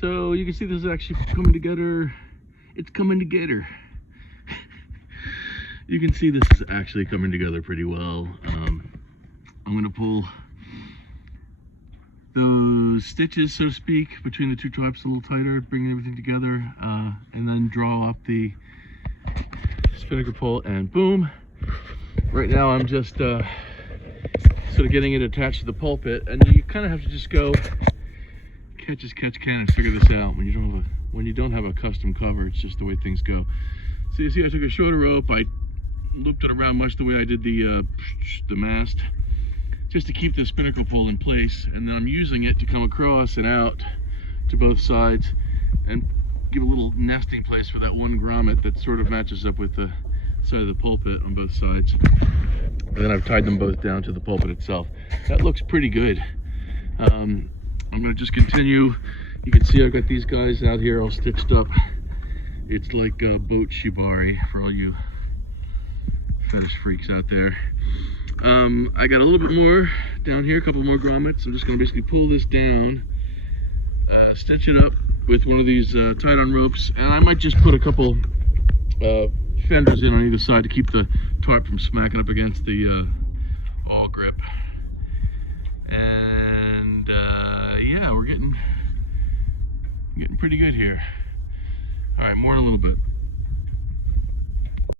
So you can see this is actually coming together. It's coming together. You can see this is actually coming together pretty well. I'm going to pull those stitches, so to speak, between the two tarps a little tighter, bring everything together, and then draw up the spinnaker pole, and boom. Right now I'm just sort of getting it attached to the pulpit, and you kind of have to just go catch as catch can and figure this out when you don't have a custom cover. It's just the way things go. So you see, I took a shorter rope, I looped it around much the way I did the mast, just to keep the spinnaker pole in place, and then I'm using it to come across and out to both sides and give a little nesting place for that one grommet that sort of matches up with the side of the pulpit on both sides. And then I've tied them both down to the pulpit itself. That looks pretty good. I'm going to just continue. You can see I've got these guys out here all stitched up. It's like a boat shibari for all you fetish freaks out there. I got a little bit more down here, a couple more grommets. I'm just going to basically pull this down, stitch it up with one of these tied-on ropes, and I might just put a couple fenders in on either side to keep the tarp from smacking up against the awl grip. And yeah, we're getting pretty good here. All right, more in a little bit.